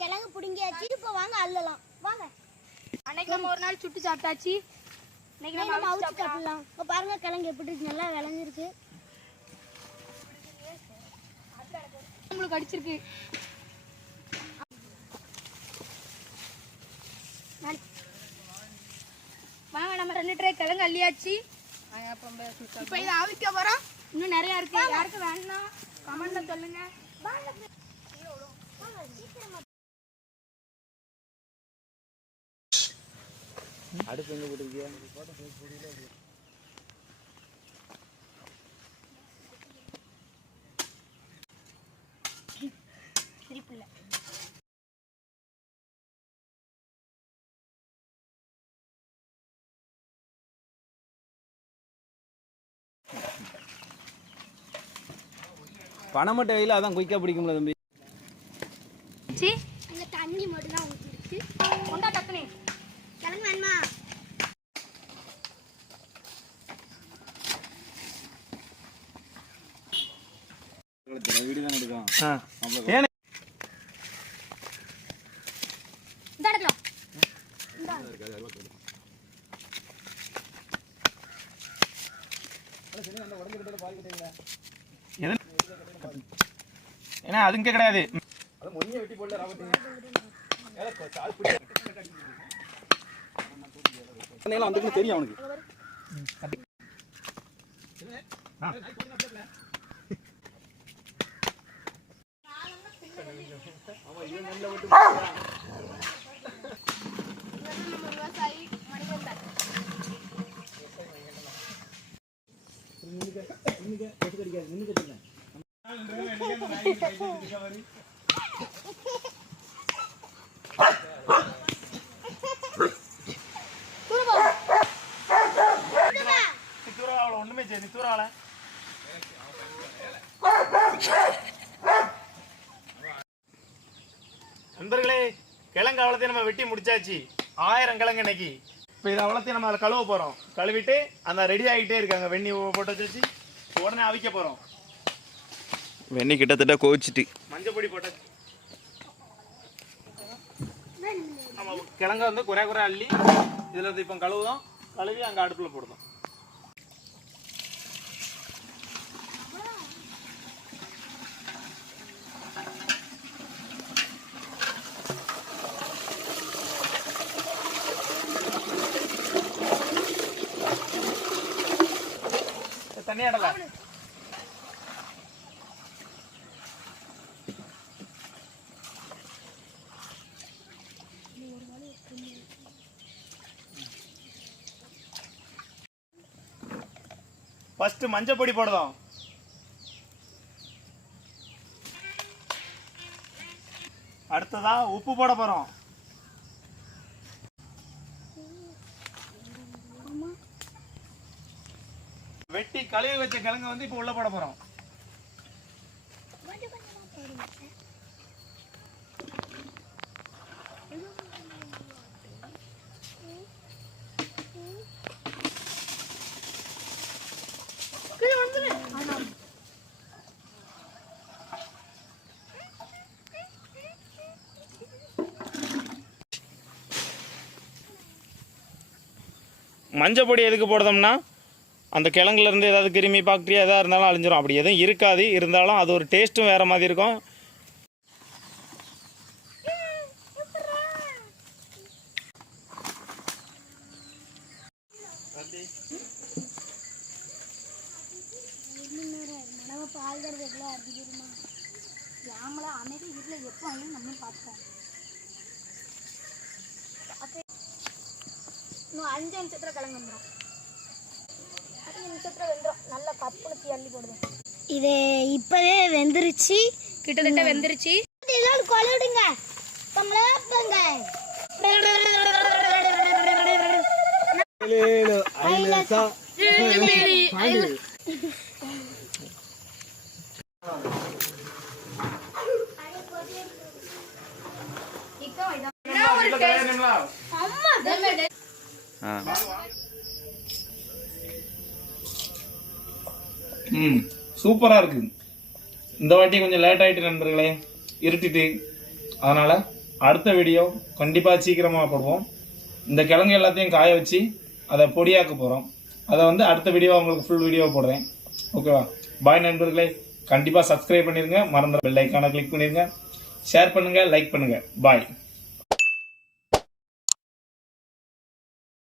கிழங்கு புடிங்கியாச்சு. இப்போ வாங்க அள்ளலாம். வாங்க. அன்னைக்கு நம்ம ஒரு நாள் சுட்டு சாப்பிட்டாச்சு. இன்னைக்கு நம்ம அவிச்சு சாப்பிடலாம். இப்போ பாருங்க கிழங்கு எப்படி இருக்கு, நல்லா விளைஞ்சிருக்கு. நம்மளுக்கு அடிச்சிருக்கு. வாங்க நம்ம 2 ட்ரே கிழங்கு அள்ளியாச்சு. இப்போ இதை அவிக்க போறோம். இன்னும் நிறைய இருக்கு. யாருக்கு வேணும்னா கமெண்ட்ல சொல்லுங்க. அடுப்பு எங்க போட்டுருக்கியா? சிரிப்புல பணமட்டை வெயில அதான் குயிக்கா பிடிக்கும்ல தம்பி. இந்த தண்ணி மட்டும் தான் ஊத்திருக்கு. கொண்டா டக்குனே கிழங்கு வேணுமா? வீடு தான் எடுக்கும். இந்த எடுக்கலாம். ஏன்னா அதுங்க கிடையாது. தெரியும் அவனுக்கு. விவசாயி மணிகண்டன். ஒண்ணுமே சரி நித்தூரால நண்பர்களே, கிழங்கு அவ்வளோத்தையும் நம்ம வெட்டி முடிச்சாச்சு. 1000 கிழங்கு இன்னைக்கு. இப்போ இதை அவ்வளோத்தையும் நம்ம அதில் கழுவ போகிறோம். கழுவிட்டு அந்த ரெடி ஆகிட்டே இருக்காங்க. வெண்ணி போட்டு வச்சாச்சு. உடனே அவிக்க போகிறோம். வெண்ணி கிட்டத்தட்ட கோவிச்சிட்டு மஞ்சள் பொடி போட்டாச்சு. நம்ம கிழங்க வந்து குறை அள்ளி இதில் இருந்து இப்போ கழுவுதோம். கழுவி அங்கே அடுப்பில் போடுதோம். தண்ணியாடல ஃபர்ஸ்ட் மஞ்சள் பொடி போடுறோம். அடுத்ததா உப்பு போட போறோம். வெட்டி கழுவி வச்ச கிழங்க வந்து இப்ப உள்ள போட போறோம். மஞ்சள் பொடி எதுக்கு போடுறோம்னா அந்த கிழங்குல இருந்து ஏதாவது கிருமி பாக்டீரியா எதாக இருந்தாலும் அழிஞ்சிரும். அப்படி எதுவும் இருக்காது. இருந்தாலும் அது ஒரு டேஸ்ட்டும் வேறு மாதிரி இருக்கும். இன்னும் 5 நிமிஷத்துல கிழங்கு வந்துடும். 5 நிமிஷத்துல வெந்துடும். நல்லா கப்புளுத்தி அள்ளி போடுவோம். இது இப்பவே வெந்துருச்சு. கிட்டத்தட்ட வெந்துருச்சு. இதெல்லாம் கொலடுங்க. கமலாப்பங்க. ஏலேலோ ஐலசா சூப்பரா இருக்கு. இந்த வாட்டி கொஞ்சம் லேட் ஆயிட்டு நண்பர்களே, இருட்டிட்டு. அதனால அடுத்த வீடியோ கண்டிப்பாக சீக்கிரமாக போடுவோம். இந்த கிழங்கு எல்லாத்தையும் காய வச்சு அதை பொடியாக்க போகிறோம். அதை வந்து அடுத்த வீடியோ உங்களுக்கு ஃபுல் வீடியோ போடுறேன். ஓகேவா? பாய் நண்பர்களே, கண்டிப்பாக சப்ஸ்கிரைப் பண்ணிடுங்க, மறந்துட பெல் ஐக்கானை கிளிக் பண்ணிடுங்க, ஷேர் பண்ணுங்கள், லைக் பண்ணுங்கள். பாய்.